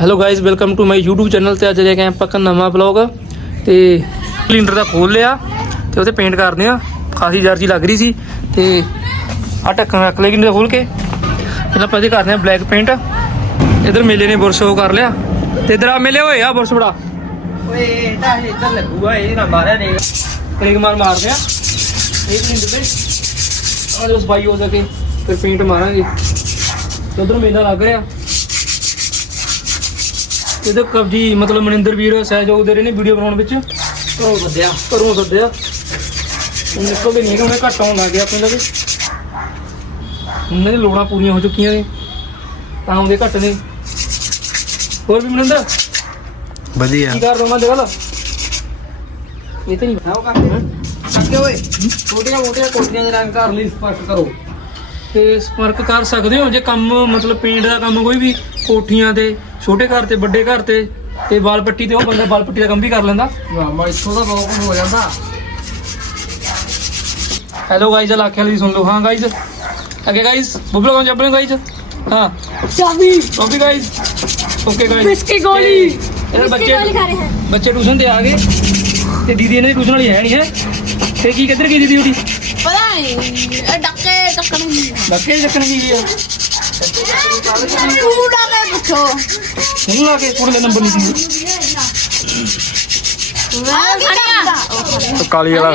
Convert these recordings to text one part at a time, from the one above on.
Hello guys welcome to my YouTube channel ਤੇ ਅੱਜ ਲੈ ਕੇ ਆਏ ਆਪਾਂ ਇੱਕ ਨਵਾਂ ਵਲੌਗ ਤੇ ਕਲੀਨਰ ਦਾ ਖੋਲ ਲਿਆ ਤੇ ਉਹਤੇ ਪੇਂਟ ਕਰਦੇ ਆ। ਖਾਸੀ ਜਰਜੀ ਲੱਗ ਰਹੀ ਸੀ ਤੇ ਆ ਢੱਕਣ ਰੱਖ ਲਿਆ ਕਲੀਨਰ ਖੋਲ ਕੇ। ਪਹਿਲਾਂ ਆਪਾਂ ਇਹਦੇ ਕਰਦੇ ਆ ਬਲੈਕ ਪੇਂਟ ਇਧਰ ਮੇਲੇ ਨੇ ਬੁਰਸ਼ ਉਹ ਕਰ ਲਿਆ। ਤੇ ਇਧਰ ਆ ਮੇਲੇ ਹੋਏ ਆ ਬੁਰਸ਼ ਬੜਾ ਓਏ ਤਾਂ ਇਹ ਤਾਂ ਲੱਗੂਗਾ ਇਹ ਨਾ ਮਾਰਿਆ ਨਹੀਂ। ਕਲਿਕ ਮਾਰ ਮਾਰਦੇ ਆ। ਇਹ ਕਲੀਨਰ ਤੇ। ਆ ਜੋ ਸਫ਼ਾਈ ਹੋ ਸਕੇ ਫਿਰ ਪੇਂਟ ਮਾਰਾਂਗੇ। ਉਧਰ ਮੇਲਾ ਲੱਗ ਰਿਹਾ। ਇਹਦੇ ਕਬਜੀ ਮਤਲਬ ਮਨਿੰਦਰ ਵੀਰ ਸਹਿਯੋਗ ਦੇ ਰਹੇ ਨੇ ਵੀਡੀਓ ਬਣਾਉਣ ਵਿੱਚ। ਉਹ ਵੱਡਿਆ ਘਰੋਂ ਸੱਦਿਆ। ਹੁਣ ਨਿਕਲਦੇ ਨਹੀਂ ਉਹਨੇ ਘੱਟ ਆਉਣ ਲੱਗ ਗਿਆ ਆਪਣੇ ਲਵੇ ਉਹਨਾਂ ਦੀ ਲੋੜਾਂ ਪੂਰੀਆਂ ਹੋ ਚੁੱਕੀਆਂ ਨੇ ਤਾਂ ਉਹਦੇ ਘੱਟ ਨੇ। ਹੋਰ ਵੀ ਮਨਿੰਦਰ? ਵਧੀਆ। ਕੀ ਕਰ ਰੋਣਾ ਜਗਲ ਇਹ ਤੇ ਨਹੀਂ ਆਓ ਕੱਕੇ ਓਏ। ਛੋਟੀਆਂ ਮੋਟੀਆਂ ਕੋਠੀਆਂ ਦੇ ਰੰਗ ਘਰ ਲਈ ਸਪਸ਼ਟ ਕਰੋ। ਤੇ ਸੰਪਰਕ ਕਰ ਸਕਦੇ ਹੋ ਜੇ ਕੰਮ ਮਤਲਬ ਪੇਂਟ ਦਾ ਕੰਮ ਕੋਈ ਵੀ ਕੋਠੀਆਂ ਤੇ ਛੋਟੇ ਘਰ ਤੇ ਵੱਡੇ ਘਰ ਤੇ ਤੇ ਵਾਲ ਪੱਟੀ ਤੇ ਉਹ ਬੰਦਾ ਵਾਲ ਪੱਟੀ ਦਾ ਕੰਮ ਵੀ ਕਰ ਲੈਂਦਾ। ਮਾਮਾ ਇੱਥੋਂ ਦਾ ਬਹੁਤ ਕੁਝ ਹੋ ਜਾਂਦਾ। ਹੈਲੋ ਗਾਇਜ਼ ਲਾਖੇ ਵਾਲੀ ਸੁਣ ਲਓ। ਹਾਂ ਗਾਇਜ਼ ਅੱਗੇ ਬੱਚੇ ਗੋਲੀ ਟਿਊਸ਼ਨ ਤੇ ਆ ਗਏ। ਤੇ ਦੀਦੀ ਇਹਨਾਂ ਦੀ ਟਿਊਸ਼ਨ ਵਾਲੀ ਹੈ ਨਹੀਂ ਹੈ। ਤੇ ਕੀ ਕਿੱਧਰ ਗਈ ਦੀਦੀ ਉਹਦੀ? ਪਤਾ ਨਹੀਂ ਡੱਕੇ ਡੱਕਣ ਡੱਕੇ ਡੱਕਣ ਗਈ ਹੈ ਕਾਲੀ ਵਾਲਾ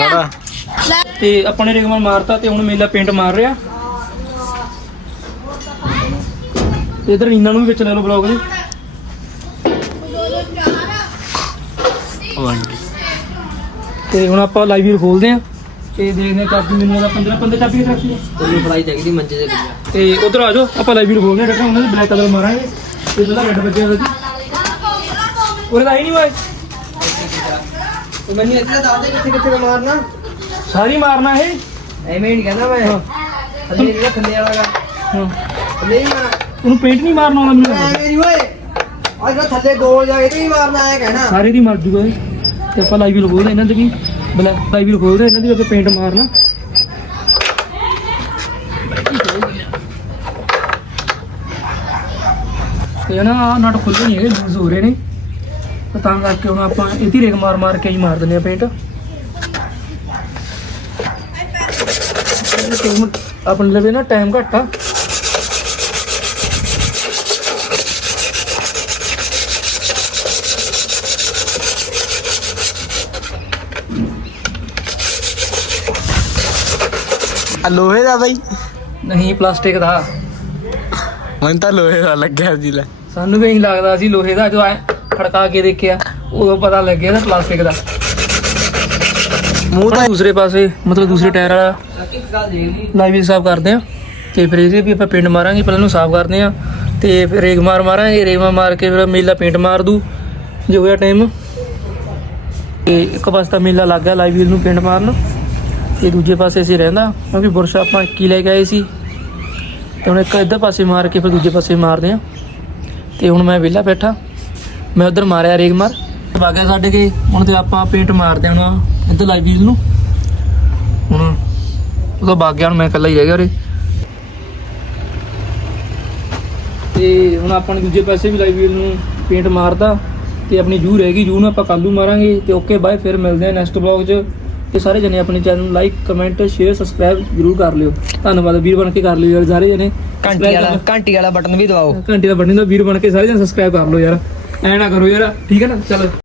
ਤੇ ਆਪਣੇ ਮਾਰਤਾ ਤੇ ਹੁਣ ਮੇਲਾ ਪਿੰਡ ਮਾਰ ਰਿਹਾ ਇਧਰ ਇਹਨਾਂ ਨੂੰ ਵੀ ਵਿੱਚ ਲੈ ਲਓ ਹੁਣ ਆਪਾਂ ਲਾਈਵ ਵੀਰ ਖੋਲਦੇ ਆਂ ਤੇ ਦੇਖਦੇ ਆ ਚਾਬੀ ਮੈਨੂੰ ਦਾ 15 15 ਚਾਬੀ ਕਿੱਥੇ ਰੱਖੀ ਆ ਤੈਨੂੰ ਫੜਾਈ ਚਾਹੀਦੀ ਮੰਜੇ ਦੇ ਵਿੱਚ ਤੇ ਉਧਰ ਆ ਜਾਓ ਆਪਾਂ ਲਾਈਵ ਵੀਰ ਖੋਲਦੇ ਆ ਡੱਕਾ ਉਹਨਾਂ ਦੇ ਬਲੈਕ ਕਲਰ ਮਾਰਾਂਗੇ। ਤੇ ਇਹਦਾ ਰੈੱਡ ਬੱਜਿਆ ਜੀ ਉਹਦੇ ਤਾਂ ਹੀ ਨਹੀਂ ਵਾਏ ਤੇ ਮੈਨੂੰ ਇੱਥੇ ਦੱਸ ਦੇ ਕਿੱਥੇ ਕਿੱਥੇ ਮਾਰਨਾ। ਸਾਰੀ ਮਾਰਨਾ ਇਹ। ਐਵੇਂ ਨਹੀਂ ਕਹਿੰਦਾ ਮੈਂ। ਹਾਂ। ਥੱਲੇ ਜਿਹੜਾ ਥੱਲੇ ਵਾਲਾ ਹਾਂ। ਥੱਲੇ ਹੀ ਮਾਰਨਾ। ਉਹਨੂੰ ਪੇਂਟ ਨਹੀਂ ਮਾਰਨਾ ਆਉਂਦਾ ਮੈਨੂੰ ਐਵੇਂ ਨਹੀਂ ਓਏ। ਜਿਹੜਾ ਥੱਲੇ ਗੋਲ ਜਾ ਕੇ ਨਹੀਂ ਮਾਰਨਾ ਐ ਕਹਿਣਾ। ਸਾਰੇ ਦੀ ਮਰ ਜੂਗਾ ਇਹ ਤੇ ਆਪਾਂ ਲਾਈਵ ਵੀ ਖੋਲਦੇ ਇਹਨਾਂ ਦੇ ਵੀ ਬਲੈਕ ਲਾਈਵ ਖੋਲਦੇ ਇਹਨਾਂ ਦੀ ਆਪਾਂ ਪੇਂਟ ਮਾਰਨਾ। ਤੇ ਨਾ ਆਹ ਨਟ ਖੁੱਲੇ ਨਹੀਂ ਹੈਗੇ ਲੂਜ਼ ਹੋ ਰਹੇ ਨੇ। ਤਾਂ ਕਰਕੇ ਹੁਣ ਆਪਾਂ ਇਹਦੀ ਰੇਗ ਮਾਰ ਮਾਰ ਕੇ ਹੀ ਮਾਰ ਦਿੰਦੇ ਆ ਪੇਂਟ। ਆਪਣੇ ਲਵੇ ਨਾ ਟਾਈਮ ਘੱਟ ਆ। ਆ ਲੋਹੇ ਦਾ ਬਾਈ? ਨਹੀਂ ਪਲਾਸਟਿਕ ਦਾ। ਮੈਨੂੰ ਤਾਂ ਲੋਹੇ ਦਾ ਲੱਗਿਆ ਸੀ ਲੈ। ਸਾਨੂੰ ਵੀ ਨਹੀਂ ਲੱਗਦਾ ਸੀ ਲੋਹੇ ਦਾ ਜੋ ਐ ਖੜਕਾ ਕੇ ਦੇਖਿਆ ਉਦੋਂ ਪਤਾ ਲੱਗਿਆ ਨਾ ਪਲਾਸਟਿਕ ਦਾ। ਮੂੰਹ ਤਾਂ ਦੂਸਰੇ ਪਾਸੇ ਮਤਲਬ ਦੂਸਰੇ ਟਾਇਰ ਵਾਲਾ ਲਾਈਵ ਵੀ ਸਾਫ਼ ਕਰਦੇ ਆ। ਤੇ ਫਿਰ ਇਹਦੇ ਵੀ ਆਪਾਂ ਪਿੰਡ ਮਾਰਾਂਗੇ ਪਹਿਲਾਂ ਨੂੰ ਸਾਫ਼ ਕਰਦੇ ਆ। ਤੇ ਫਿਰ ਰੇਗ ਮਾਰ ਮਾਰਾਂਗੇ ਰੇਗਮਾ ਮਾਰ ਕੇ ਫਿਰ ਮੇਲਾ ਪੇਂਟ ਮਾਰ ਦੂ ਜੇ ਹੋਇਆ ਟਾਈਮ ਤੇ ਇੱਕ ਪਾਸੇ ਤਾਂ ਮੇਲਾ ਲੱਗ ਗਿਆ ਲਾਈਵ ਵੀਲ ਨੂੰ ਪੇਂਟ ਮਾਰਨ। ਤੇ ਦੂਜੇ ਪਾਸੇ ਅਸੀਂ ਰਹਿੰਦਾ ਕਿਉਂਕਿ ਬੁਰਸ਼ ਆਪਾਂ ਇੱਕ ਹੀ ਲੈ ਕੇ ਆਏ ਸੀ? ਤੇ ਹੁਣ ਇੱਕ ਇੱਧਰ ਪਾਸੇ ਮਾਰ ਕੇ ਫਿਰ ਦੂਜੇ ਪਾਸੇ ਮਾਰਦੇ ਆ ਤੇ ਹੁਣ ਮੈਂ ਵਿਹਲਾ ਬੈਠਾ। ਮੈਂ ਉਧਰ ਮਾਰਿਆ ਰੇਗ ਮਾਰ। ਵਾਗਿਆ ਛੱਡ ਕੇ। ਹੁਣ ਤੇ ਆਪਾਂ ਪੇਂਟ ਮਾਰਦੇ ਹੁਣ ਇੱਧਰ ਲਾਈਵ ਵੀਲ ਨੂੰ। ਹੁਣ ਉਹਦਾ ਬਾਗਿਆ ਹੁਣ ਮੈਂ ਇਕੱਲਾ ਹੀ ਰਹਿ ਗਿਆ ਉਰੇ। ਤੇ ਹੁਣ ਆਪਾਂ ਨੇ ਦੂਜੇ ਪਾਸੇ ਵੀ ਲਾਈਵ ਵੀਲ ਨੂੰ ਪੇਂਟ ਮਾਰਦਾ ਤੇ ਆਪਣੀ ਜੂ ਰਹਿ ਗਈ, ਜੂ ਨੂੰ ਆਪਾਂ ਕੱਲੂ ਮਾਰਾਂਗੇ। ਤੇ ਓਕੇ ਬਾਏ ਫਿਰ ਮਿਲਦੇ ਆ ਨੈਕਸਟ ਵਲੌਗ 'ਚ। ਤੇ ਸਾਰੇ ਜਣੇ ਆਪਣੇ ਚੈਨਲ ਨੂੰ ਲਾਈਕ ਕਮੈਂਟ ਸ਼ੇਅਰ ਸਬਸਕ੍ਰਾਈਬ ਜ਼ਰੂਰ ਕਰ ਲਿਓ। ਧੰਨਵਾਦ ਵੀਰ ਬਣ ਕੇ ਕਰ ਲਿਓ ਯਾਰ ਸਾਰੇ ਜਣੇ। ਘੰਟੀ ਵਾਲਾ ਘੰਟੀ ਵਾਲਾ ਬਟਨ ਵੀ ਦਬਾਓ। ਘੰਟੇ ਦਾ ਬਟਨ ਦਾ ਵੀਰ ਬਣ ਕੇ ਸਾਰੇ ਜਣੇ ਸਬਸਕ੍ਰਾਈਬ ਕਰ ਲਓ ਯਾਰ। ਐ ਨਾ ਕਰੋ ਯਾਰ ਠੀਕ ਹੈ ਨਾ? ਚਲੋ।